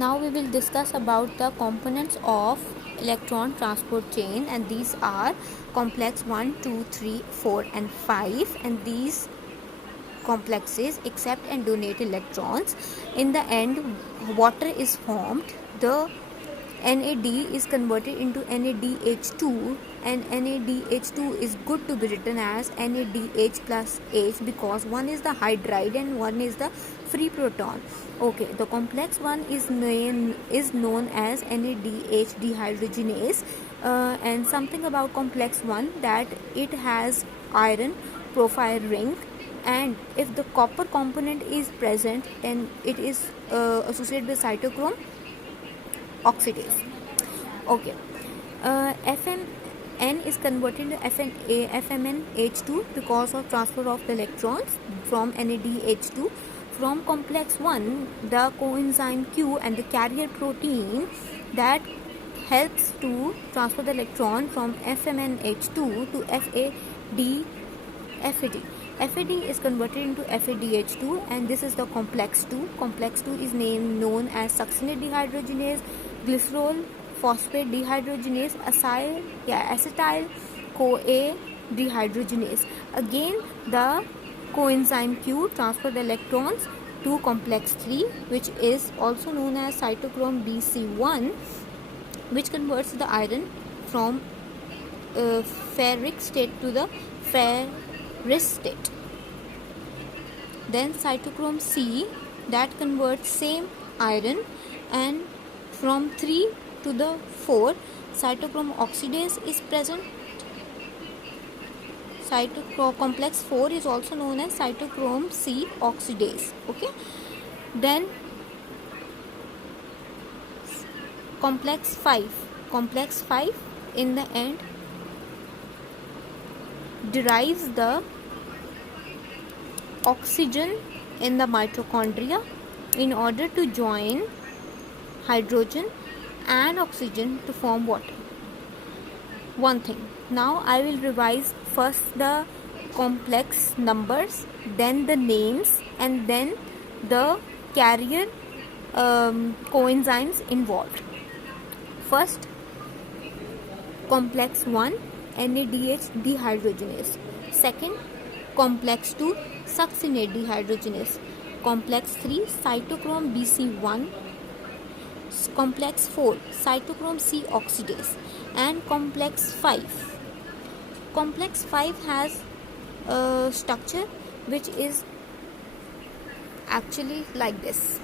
Now we will discuss about the components of electron transport chain, and these are complex 1, 2, 3, 4 and 5, and these complexes accept and donate electrons. In the end, water is formed. The NAD is converted into NADH2, and NADH2 is good to be written as NADH plus H because one is the hydride and one is the free proton. Okay, the complex one is known as NADH dehydrogenase, and something about complex one that it has iron profile ring, and if the copper component is present, then it is associated with cytochrome oxidase. Okay, FMN is converted to FMNH2 because of transfer of the electrons from NADH2. From complex 1, the coenzyme Q and the carrier protein that helps to transfer the electron from FMNH2 to FAD. FAD is converted into FADH2, and this is the complex 2. Complex 2 is known as succinate dehydrogenase, glycerol phosphate dehydrogenase, acetyl CoA dehydrogenase. Again, the coenzyme Q transfer the electrons to complex 3, which is also known as cytochrome BC1, which converts the iron from ferric state to the ferrous state. Then cytochrome C that converts same iron, and from 3 to the 4 cytochrome oxidase is present. Complex 4 is also known as cytochrome C oxidase. Okay, then complex 5 in the end derives the oxygen in the mitochondria in order to join hydrogen and oxygen to form water. One thing, now I will revise first the complex numbers, then the names, and then the carrier coenzymes involved. First, complex 1, NADH dehydrogenase. Second, complex 2, succinate dehydrogenase. Complex 3, cytochrome BC1. Complex 4, cytochrome C oxidase. And complex 5. Complex 5 has a structure which is actually like this.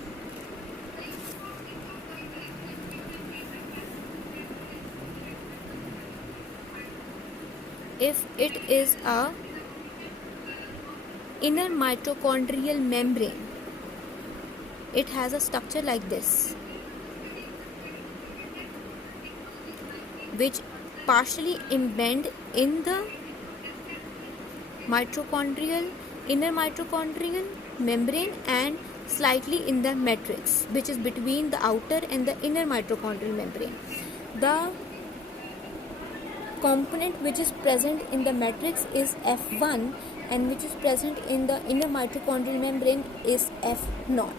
If it is a inner mitochondrial membrane, it has a structure like this, which partially embed in the inner mitochondrial membrane and slightly in the matrix, which is between the outer and the inner mitochondrial membrane. The component which is present in the matrix is F1, and which is present in the inner mitochondrial membrane is F0.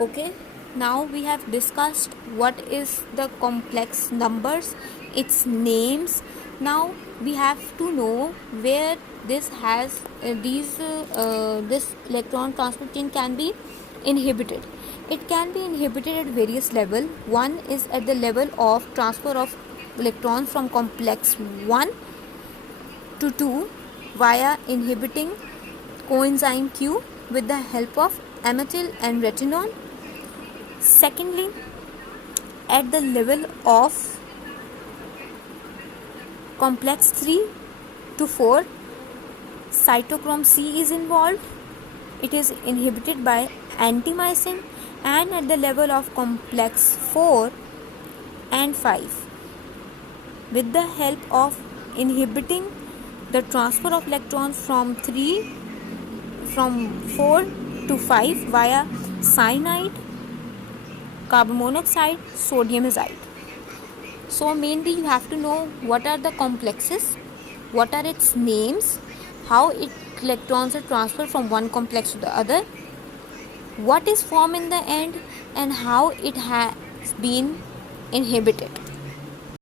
Okay, now we have discussed what is the complex numbers, its names. Now we have to know where this has this electron transport chain can be inhibited. It can be inhibited at various levels. One is at the level of transfer of electrons from complex 1 to 2 via inhibiting coenzyme Q with the help of amethyl and retinol. Secondly, at the level of complex 3 to 4, cytochrome C is involved. It is inhibited by antimycin. And at the level of complex 4 and 5, with the help of inhibiting the transfer of electrons from 4 to 5 via cyanide, carbon monoxide, sodium azide. So mainly you have to know what are the complexes, what are its names, how electrons are transferred from one complex to the other, what is formed in the end, and how it has been inhibited.